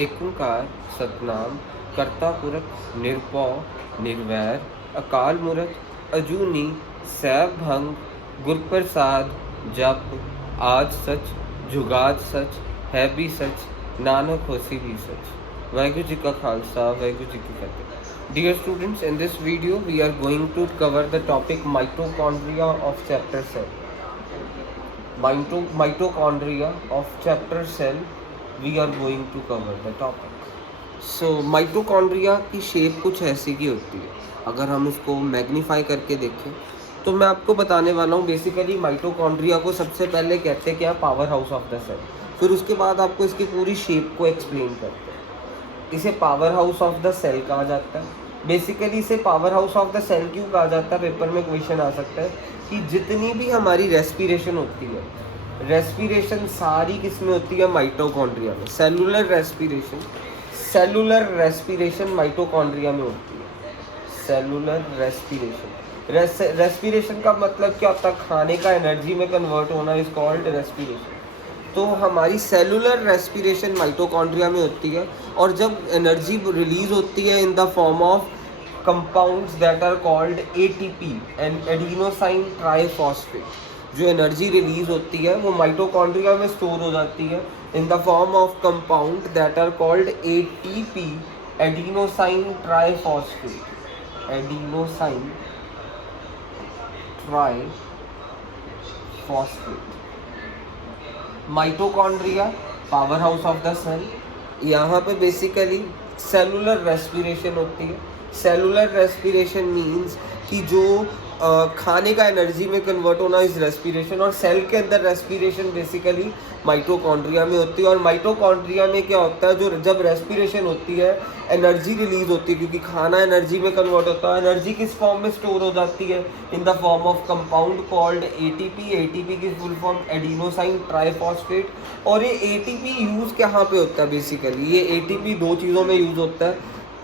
एक ओंकार सतनाम करता पुरख निरभौ निर्वैर अकाल मूरत अजूनी सैभ भंग गुरप्रसाद जप आज सच जुगाद सच है भी सच नानक होसी भी सच। वाहिगुरु जी का खालसा वाहिगुरु जी की फतेह। Dear students, in this video we are going to cover the topic mitochondria of chapter cell. Mitochondria of chapter cell we are going to cover the topic. So mitochondria की शेप कुछ ऐसी की होती है। अगर हम इसको मैग्नीफाई करके देखें तो मैं आपको बताने वाला हूँ बेसिकली माइटोकॉन्ड्रिया को सबसे पहले कहते हैं क्या, power house of the cell. फिर उसके बाद आपको इसकी पूरी शेप को एक्सप्लेन करते हैं। इसे power house of the cell कहा जाता है। बेसिकली इसे power house of the cell क्यों कहा जाता है, पेपर में क्वेश्चन आ सकता है कि जितनी भी हमारी रेस्पिरेशन होती है, रेस्पिरेशन सारी किस में होती है, माइटोकॉन्ड्रिया में। सेलुलर रेस्पिरेशन माइटोकॉन्ड्रिया में होती है। सेलुलर रेस्पिरेशन का मतलब क्या होता है, खाने का एनर्जी में कन्वर्ट होना इज कॉल्ड रेस्पिरेशन। तो हमारी सेलुलर रेस्पिरेशन माइटोकॉन्ड्रिया में होती है, और जब एनर्जी रिलीज होती है in the form of compounds that are called ATP and adenosine triphosphate. जो एनर्जी रिलीज होती है वो माइटोकॉन्ड्रिया में स्टोर हो जाती है in the form of compound that are called ATP adenosine triphosphate. Adenosine triphosphate. Mitochondria power house of the cell. यहाँ पे बेसिकली सेलुलर रेस्पिरेशन होती है। सेलुलर रेस्पिरेशन मीन्स कि जो खाने का एनर्जी में कन्वर्ट होना इस रेस्पिरेशन, और सेल के अंदर रेस्पिरेशन बेसिकली माइटोकॉन्ड्रिया में होती है। और माइटोकॉन्ड्रिया में क्या होता है, जो जब रेस्पिरेशन होती है एनर्जी रिलीज होती है, क्योंकि खाना एनर्जी में कन्वर्ट होता है। एनर्जी किस फॉर्म में स्टोर हो जाती है, in the form of compound called ATP. ATP की फुल फॉर्म एडिनोसाइन ट्राइफॉस्फेट। और ये एटीपी यूज कहाँ पे होता है, बेसिकली ये एटीपी दो चीज़ों में यूज होता है,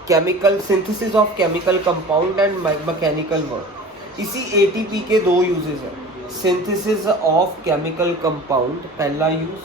chemical synthesis of chemical compound and mechanical work. इसी एटीपी के दो यूजेस हैं। सिंथेसिस ऑफ केमिकल कंपाउंड पहला use,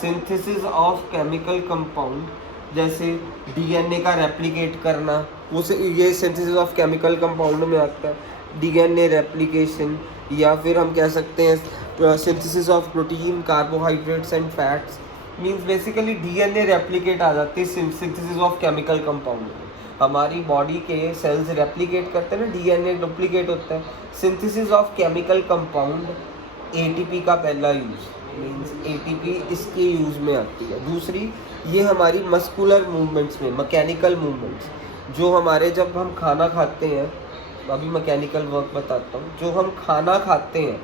synthesis of chemical compound जैसे डीएनए का रेप्लिकेट करना, वो ये सिंथेसिस ऑफ केमिकल कंपाउंड में आता है। डीएनए रेप्लिकेशन, या फिर हम कह सकते हैं synthesis of protein, carbohydrates and fats. Means basically DNA replicate आ जाती है सिंथेसिस ऑफ केमिकल कंपाउंड में। हमारी बॉडी के सेल्स रेप्लिकेट करते हैं ना, डीएनए डुप्लीकेट होता है। Synthesis of chemical compound ATP का पहला यूज, मींस एटीपी इसके यूज में आती है। दूसरी, ये हमारी मस्कुलर मूवमेंट्स में, मैकेनिकल मूवमेंट्स, जो हमारे जब हम खाना खाते हैं, अभी मैकेनिकल वर्क बताता हूँ। जो हम खाना खाते हैं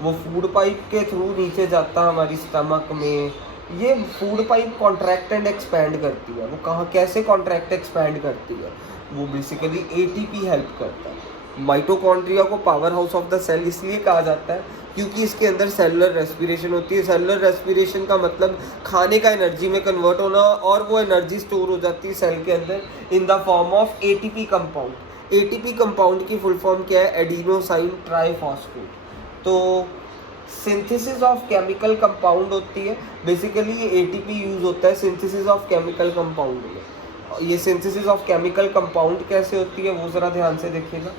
वो फूड पाइप के थ्रू नीचे जाता है हमारी स्टमक में। ये food pipe contract and expand करती है। वो कहाँ कैसे कॉन्ट्रैक्ट एक्सपैंड करती है, वो बेसिकली एटीपी हेल्प करता है। माइटोकॉन्ड्रिया को power house of the cell इसलिए कहा जाता है क्योंकि इसके अंदर सेलुलर रेस्पिरेशन होती है। सेलुलर रेस्पिरेशन का मतलब खाने का एनर्जी में कन्वर्ट होना, और वो एनर्जी स्टोर हो जाती है सेल के अंदर इन the form of ATP compound. ATP compound की फुल फॉर्म क्या है, एडिनोसाइन ट्राइफॉस्फेट। तो सिंथेसिस ऑफ केमिकल कंपाउंड होती है, बेसिकली ये एटीपी यूज होता है सिंथेसिस ऑफ केमिकल कंपाउंड में। ये सिंथेसिस ऑफ केमिकल कंपाउंड कैसे होती है वो ज़रा ध्यान से देखिएगा।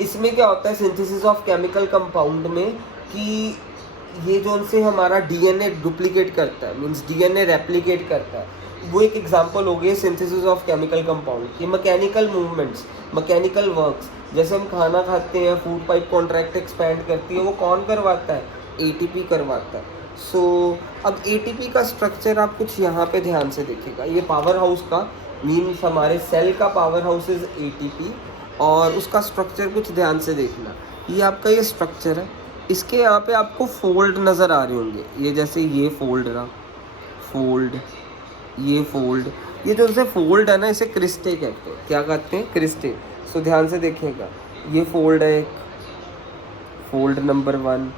इसमें क्या होता है सिंथेसिस ऑफ केमिकल कंपाउंड में, कि ये जो उनसे हमारा डीएनए डुप्लीकेट करता है, मींस डीएनए रेप्लिकेट करता है, वो एक एग्जांपल हो गई सिंथेसिस ऑफ केमिकल कंपाउंड की। मैकेनिकल मूवमेंट्स, मैकेनिकल वर्क्स, जैसे हम खाना खाते हैं, फूड पाइप कॉन्ट्रैक्ट एक्सपैंड करती है, वो कौन करवाता है, एटीपी करवाता है। सो अब एटीपी का स्ट्रक्चर आप कुछ यहाँ पे ध्यान से देखिएगा। ये पावर हाउस का मीन्स हमारे सेल का पावर हाउस इज एटीपी, और उसका स्ट्रक्चर कुछ ध्यान से देखना। ये आपका ये स्ट्रक्चर है, इसके यहाँ पे आपको फोल्ड नज़र आ रहे होंगे। ये जैसे ये फोल्ड रहा, फोल्ड, ये फोल्ड, ये जो से फोल्ड है ना, इसे क्रिस्टे कहते हैं। क्या कहते हैं, क्रिस्टे। सो ध्यान से देखिएगा, ये फोल्ड है एक, फोल्ड नंबर 1,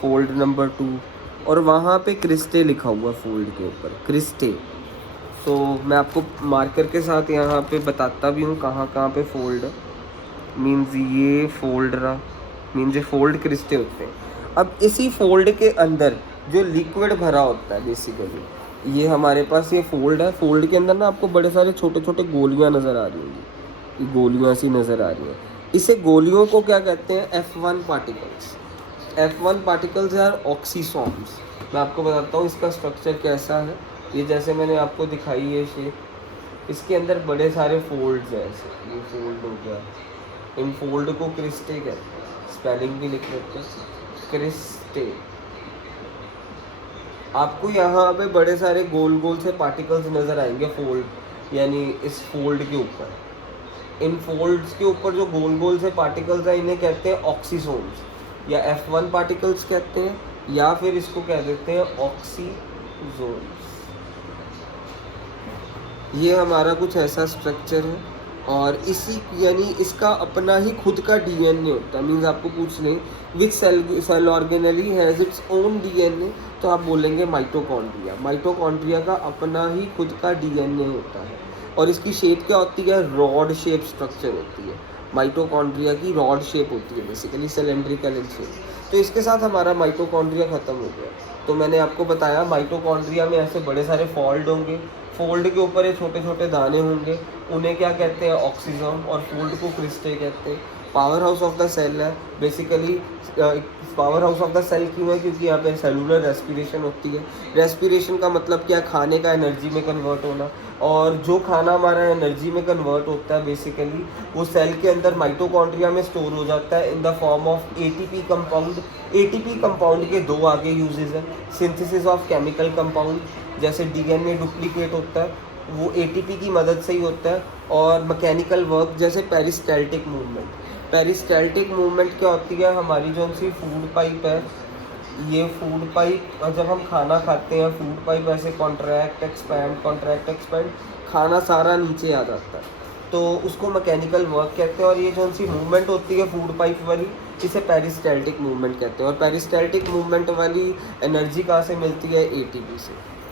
फोल्ड नंबर 2, और वहाँ पे क्रिस्टे लिखा हुआ फोल्ड के ऊपर, क्रिस्टे। तो मैं आपको मार्कर के साथ यहाँ पे बताता भी हूँ कहाँ कहाँ पे फोल्ड है। मीन्स ये फोल्ड रहा, मीन्स ये फोल्ड क्रिस्टे होते हैं। अब इसी फोल्ड के अंदर जो लिक्विड भरा होता है, बेसिकली ये हमारे पास ये फोल्ड है, फोल्ड के अंदर ना आपको बड़े सारे छोटे छोटे गोलियां नज़र आ रही होंगी, ये गोलियां सी नज़र आ रही हैं। इसे गोलियों को क्या कहते हैं? F1 particles. F1 particles are oxysomes. मैं आपको बताता हूँ इसका स्ट्रक्चर कैसा है। ये जैसे मैंने आपको दिखाई है शेप, इसके अंदर बड़े सारे फोल्ड्स हैं ऐसे, ये फोल्ड हो गया, इन फोल्ड को क्रिस्टे कहते हैं, स्पेलिंग भी लिख लेते हैं, क्रिस्टे। आपको यहाँ पे बड़े सारे गोल गोल से पार्टिकल्स नज़र आएंगे फोल्ड, यानी इस फोल्ड के ऊपर। इन फोल्ड्स के ऊपर जो गोल गोल से पार्टिकल्स हैं इन्हें कहते हैं ऑक्सीसोम्स, या F1 पार्टिकल्स कहते हैं, या फिर इसको कह देते हैं ऑक्सीजोन्स। ये हमारा कुछ ऐसा स्ट्रक्चर है, और इसी यानी इसका अपना ही खुद का डीएनए होता है। मीन्स आपको पूछ लें which cell organelle has its own DNA, तो आप बोलेंगे माइटोकॉन्ड्रिया। माइटोकॉन्ड्रिया का अपना ही खुद का डीएनए होता है, और इसकी शेप क्या होती है? रॉड शेप स्ट्रक्चर होती है। माइटोकॉन्ड्रिया की रॉड शेप होती है, बेसिकली सिलेंड्रिकल इन शेप। तो इसके साथ हमारा माइटोकॉन्ड्रिया ख़त्म हो गया। तो मैंने आपको बताया माइटोकॉन्ड्रिया में ऐसे बड़े सारे फोल्ड होंगे, फोल्ड के ऊपर ये छोटे छोटे दाने होंगे, उन्हें क्या कहते हैं? ऑक्सीजोम, और फोल्ड को क्रिस्टे कहते हैं। Power house of the cell है basically. Power house of the cell क्यों है? क्योंकि यहाँ पे सेलुलर रेस्पिरेशन होती है। रेस्पिरेशन का मतलब क्या? खाने का एनर्जी में कन्वर्ट होना। और जो खाना हमारा एनर्जी में कन्वर्ट होता है बेसिकली वो सेल के अंदर माइटोकॉन्ड्रिया में स्टोर हो जाता है in the form of ATP compound. ATP compound के दो आगे यूजेस हैं, सिंथेसिस ऑफ केमिकल कंपाउंड, जैसे डीएनए डुप्लीकेट होता है वो एटीपी की मदद से ही होता है, और मैकेनिकल वर्क जैसे पेरिस्टाल्टिक मूवमेंट। पेरिस्टाल्टिक मूवमेंट क्या होती है? हमारी जो सी फूड पाइप है, ये फूड पाइप जब हम खाना खाते हैं फूड पाइप ऐसे कॉन्ट्रैक्ट एक्सपैंड, खाना सारा नीचे आ जाता है, तो उसको मैकेनिकल वर्क कहते हैं। और ये जो सी मूवमेंट होती है फूड पाइप वाली, इसे पेरिस्टाल्टिक मूवमेंट कहते हैं। और पेरिस्टाल्टिक मूवमेंट वाली एनर्जी कहाँ से मिलती है? एटीपी से।